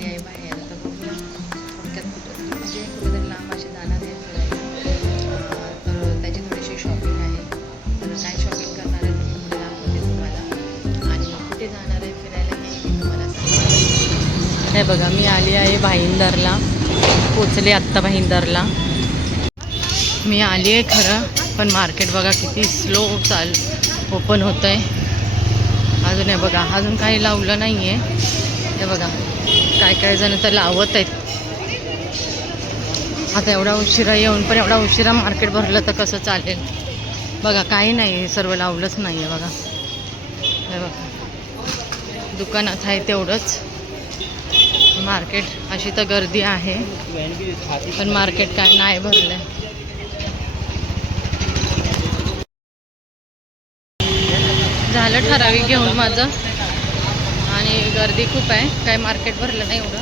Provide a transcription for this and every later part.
आली आहे बाहेर. तर बघूया थोडक्यात म्हणजे कुठेतरी लांब असे जाणार आहे फिरायला. तर त्याची थोडीशी शॉपिंग आहे. तर काय शॉपिंग करणार आहे तर मी पुढे दाखवते तुम्हाला. आणि कुठे जाणार आहे फिरायला हे मी तुम्हाला सांगते. हे बघा मी आली आहे भाईंदरला, पोचले आत्ता भाईंदरला. मी आली आहे खरं, पण मार्केट बघा किती स्लो ओपन होतं आहे. अजून हे बघा अजून काही लावलं नाही आहे. हे बघा काय जण तर लावत आहेत. आता एवढा उशिरा येऊन पण एवढा उशिरा मार्केट भरलं तर कसं चालेल. बघा काही नाही आहे, सर्व लावलंच नाही आहे. बघा हे बघा दुकानात आहे तेवढंच. मार्केट अशी तर गर्दी आहे पण मार्केट काय नाही भरलं आहे. झालं ठराविक घेऊन माझं आणि गर्दी खूप आहे. काय मार्केट भरलं नाही एवढं.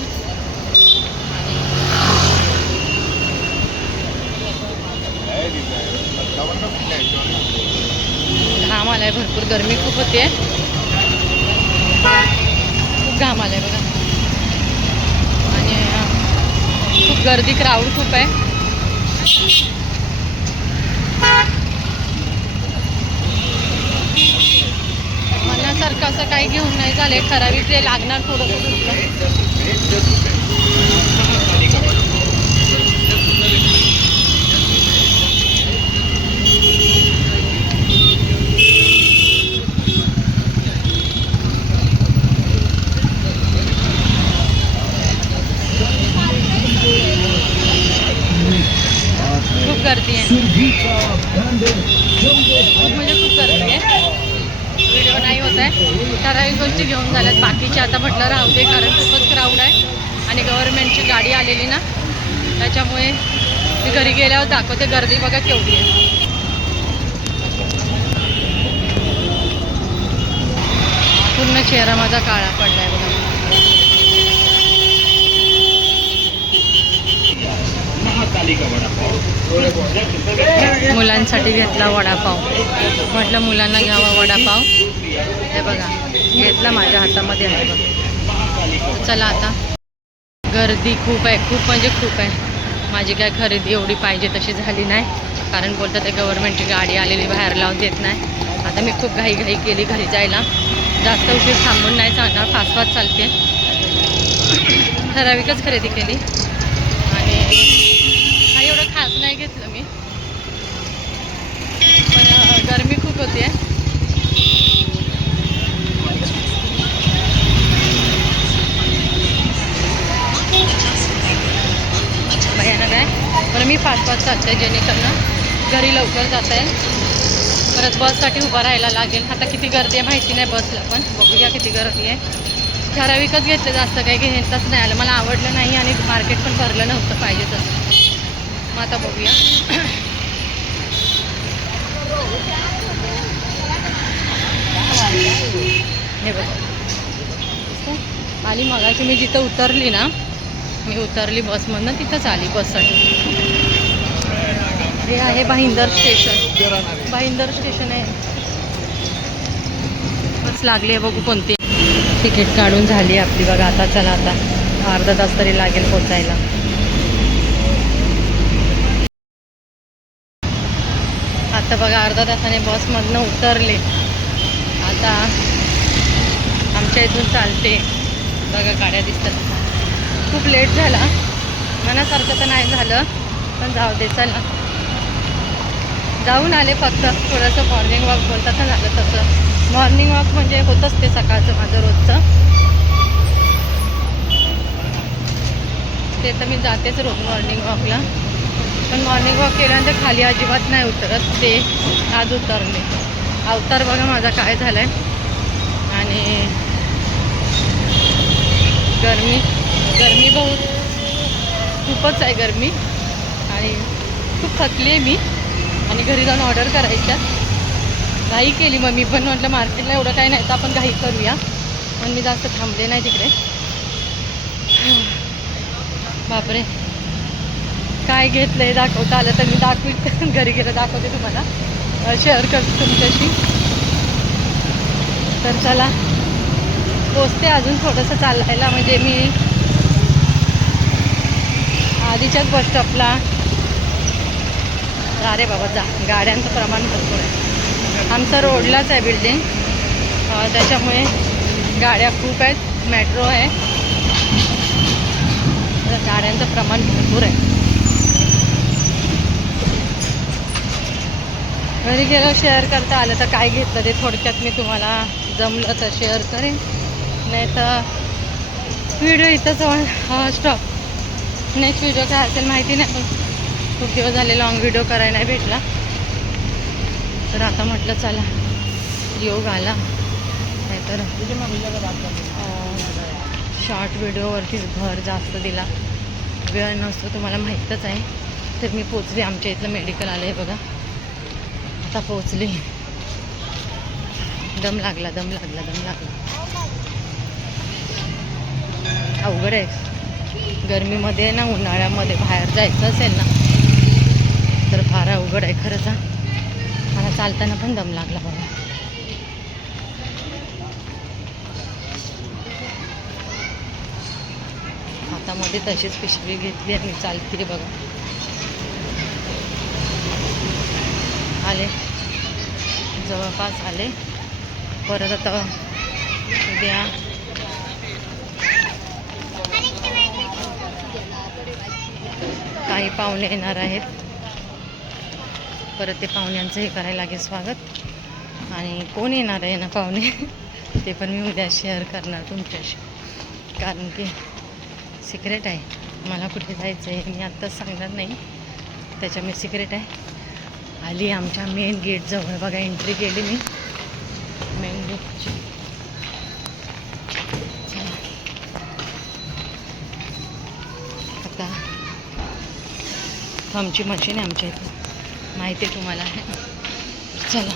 घाम आलाय भरपूर, गरमी खूप होते. खूप घाम आलाय बघा आणि खूप गर्दी, क्राऊड खूप आहे. मनासारखं असं काही घेऊन नाही झालंय. ठराविक ते लागणार थोडंसं. खूप गर्दी आहे, खूप म्हणजे खूप गर्दी आहे. व्हिडिओ नाही होत आहे. ठराविक गोष्टी घेऊन झाल्यात, बाकीचे आता म्हटलं राहू दे कारण खूपच क्राऊड आहे आणि गव्हर्नमेंटची गाडी आलेली ना, त्याच्यामुळे मी घरी गेल्यावर दाखवते. गर्दी बघा केवढी आहे. पूर्ण चेहरा माझा काळा पडला आहे बघा. मुलांसाठी घेतला वडापाव. म्हटलं मुलांना घ्यावा वडापाव. हे बघा घेतला, माझ्या हातामध्ये आहे बघा. चला आता गर्दी खूप आहे, खूप म्हणजे खूप आहे. माझी काय खरेदी एवढी पाहिजे तशी झाली नाही कारण बोलतात ते गव्हर्नमेंटची गाडी आलेली, बाहेर लावून देत नाही. आता मी खूप घाई केली घरी जायला. जास्त उशीर थांबून नाही चालणार, फास्ट चालते. ठराविकच खरेदी केली आणि काही एवढं खास नाही घेतलं मी, पण गरमी खूप होती आहे. भयानक आहे, पण मी फास्ट चालते जेणेकरून घरी लवकर जाता येईल. परत बससाठी उभं राहायला लागेल. आता किती गर्दी आहे माहिती नाही बसला, पण बघूया किती गर्दी आहे. ठराविकच घेतलं, जास्त काही घेतच नाही आलं. मला आवडलं नाही आणि मार्केट पण भरलं नव्हतं पाहिजे तसं. मग आता बघूया. हे बघ आली मगाशी मी जिथं उतरली ना, मी उतरली बसमधनं, तिथंच आली बससाठी. हे आहे भाईंदर स्टेशन. भाईंदर स्टेशन आहे. बस लागली आहे, बघू कोणती. तिकीट काढून झाली आपली बघा. आता चला, आता अर्धा तास तरी लागेल पोचायला. आता बघा अर्धा तासाने बसमधनं उतरले. आता आमच्या इथून चालते बघा, गाड्या दिसतात. खूप लेट झाला, मनासारखं तर नाही झालं पण जाऊ दे. चला जाऊन आले, फक्त थोडंसं मॉर्निंग वॉक बोलतात ना, झालं तसं. मॉर्निंग वॉक म्हणजे होतंच ते सकाळचं माझं रोजचं. ते तर मी जातेच रोज मॉर्निंग वॉकला, पण मॉर्निंग वॉक केल्यानंतर खाली अजिबात नाही उतरत. ते आज उतरले. अवतार बघा माझा काय झाला आहे. आणि गरमी बहुत खूपच आहे गरमी आणि खूप थकली आहे मी. आणि घरी जाऊन ऑर्डर करायच्या घाई केली. मग मी पण म्हटलं मार्केटला एवढं काही नाही तर आपण घाई करूया, पण मी जास्त थांबले नाही तिकडे. बापरे, काय घेतलं आहे दाखवता आलं तर मी दाखवी. घरी गेलं दाखवते तुम्हाला, शेअर करते तुमच्याशी. तर चला पोचते. अजून थोडंसं चालायला, म्हणजे मी आधीच्याच बस स्टॉपला अरे बाबा जा, गाड्यांचं प्रमाण भरपूर आहे. आमचं रोडलाच आहे बिल्डिंग, त्याच्यामुळे गाड्या खूप आहेत. मेट्रो आहे, गाड्यांचं प्रमाण भरपूर आहे. घरी गेलं शेअर करता आलं तर काय घेतलं ते थोडक्यात मी तुम्हाला जमलं तर शेअर करेन, नाही तर व्हिडिओ इथंच स्टॉप. नेक्स्ट व्हिडिओ काय असेल माहिती नाही, पण खूप दिवस झाले लॉंग व्हिडिओ करायला नाही भेटला. तर आता म्हटलं चला योग आला, नाहीतर शॉर्ट व्हिडिओवरतीच भर जास्त दिला, वेळ नसतो तुम्हाला माहीतच आहे. तर मी पोचली, आमच्या इथलं मेडिकल आलं आहे बघा, आता पोचली. दम लागला. अवघड आहे गरमीमध्ये ना, उन्हाळ्यामध्ये बाहेर जायचं असेल ना तर फार अवघड आहे खरंच. मला चालताना पण दम लागला बघा. हातामध्ये तशीच पिशवी घेतली आणि चालते बघा. आले, जवळपास आले. परत आता उद्या काही पाहुणे येणार आहेत, परत ते पाहुण्यांचं हे करायला लागेल स्वागत. आणि कोण येणार आहे ना पाहुणे ते पण मी उद्या शेअर करणार तुमच्याशी, कारण की सिक्रेट आहे. मला कुठे जायचं आहे मी आत्ताच सांगणार नाही, त्याच्यामुळे सिक्रेट आहे. आली आमच्या मेन गेटजवळ बघा, एंट्री केली मी मेन गेटची. आता थंबची मशीन आहे आमच्या इथं, माहिती आहे तुम्हाला. चला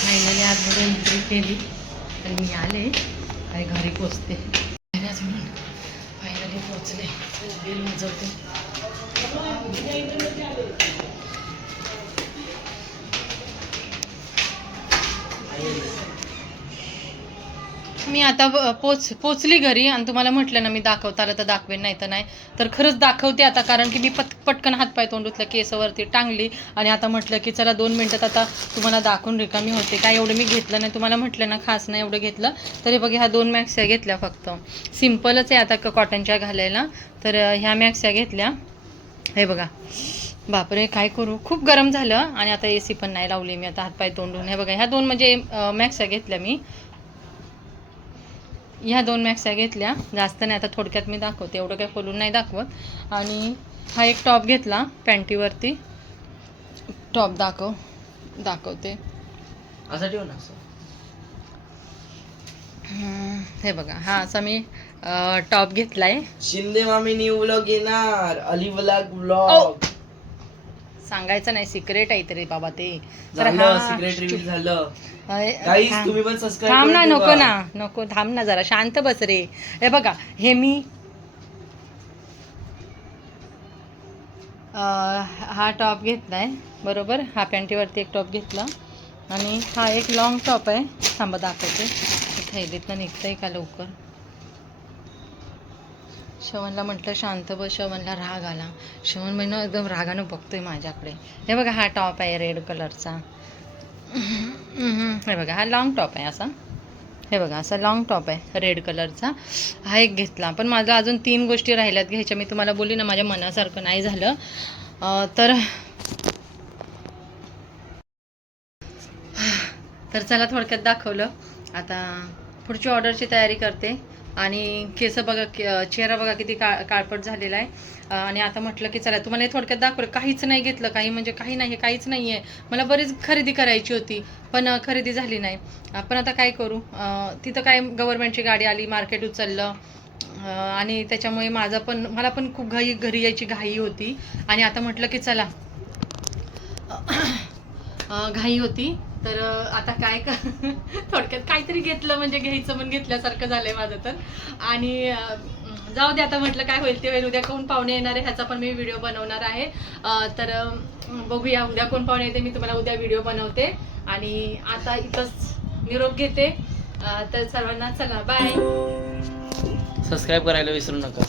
फायनली आतमध्ये एंट्री केली आणि मी आले आणि घरी पोचते. म्हणून फायनली पोचले. बिल वाजवते. मी आता पोचली घरी आणि तुम्हाला म्हटलं ना मी दाखवता आलं तर दाखवेन, नाही तर नाही. तर खरंच दाखवते आता, कारण की मी पटकन हातपाय तोंडूतल्या केसावरती टांगली आणि आता म्हटलं की चला 2 मिनटात आता तुम्हाला दाखवून रिकामी होते. काय एवढं मी घेतलं नाही, तुम्हाला म्हटलं ना खास नाही एवढं घेतलं. तरी बघा ह्या 2 मॅक्स्या घेतल्या, फक्त सिम्पलच आहे आता कॉटनच्या घालायला. तर ह्या मॅक्स्या घेतल्या. हे बघा, बापरे काय करू, खूप गरम झालं. आणि आता AC पण नाही लावली मी, आता हातपाय तोंडून. हे बघा ह्या 2 म्हणजे मॅक्स्या घेतल्या मी, ह्या 2 मॅक्स्या घेतल्या. जास्त नाही, आता थोडक्यात मी दाखवते, एवढं काही खोलून नाही दाखवत. आणि हा एक टॉप घेतला पॅन्टीवरती. टॉप दाखवते असं ठेव ना. हे बघा, हा असा मी टॉप घेतलाय. शिंदे मामी न्यू व्लॉग येणार, अली व्लॉग. सांगायचं नाही, सिक्रेट आहे तरी बाबा ते. झालं सिक्रेट रिव्हील झालं. गाईस तुम्ही पण सबस्क्राइब थांब करा. ना, नको थांब ना जरा, शांत बस रे. हे बघा, हे मी हा टॉप घेतलाय बरोबर. हा पॅन्टीवरती एक टॉप घेतला आणि हा एक लॉंग टॉप आहे. थांबा दाखवते, थैलीतनं निघतंय का लवकर. श्रवणला म्हटलं शांत बस, श्रवणला राग आला. श्रवण महिना एकदम रागानं बघतोय माझ्याकडे. हे बघा हा टॉप आहे रेड कलरचा. हे बघा हा लॉंग टॉप आहे असा. हे बघा असा लॉंग टॉप आहे रेड कलरचा. हा एक घेतला, पण माझा अजून 3 गोष्टी राहिल्यात घ्यायच्या. मी तुम्हाला बोलली ना माझ्या मनासारखं नाही झालं. तर चला थोडक्यात दाखवलं. आता पुढची ऑर्डरची तयारी करते. आणि केस बघा, चेहरा बघा किती काळपट झालेला आहे. आणि आता म्हटलं की चला तुम्हाला हे थोडक्यात दाखवलं. काहीच नाही घेतलं, काही म्हणजे काही नाही, काहीच नाही आहे. मला बरीच खरेदी करायची होती पण खरेदी झाली नाही. आपण आता काय करू, तिथं काय गव्हर्नमेंटची गाडी आली, मार्केट उचललं. आणि त्याच्यामुळे मला पण खूप घरी यायची घाई होती. आणि आता म्हटलं की चला घाई होती, तर आता काय थोडक्यात काहीतरी घेतलं म्हणजे घ्यायचं पण घेतल्यासारखं झालंय माझं तर. आणि जाऊ दे आता, म्हटलं काय होईल ते होईल. उद्या कोण पाहुणे येणार आहे ह्याचा पण मी व्हिडिओ बनवणार आहे. तर बघूया उद्या कोण पाहुणे येते, मी तुम्हाला उद्या व्हिडिओ बनवते. आणि आता इथंच निरोप घेते. तर सर्वांना चला बाय. सबस्क्राईब करायला विसरू नका.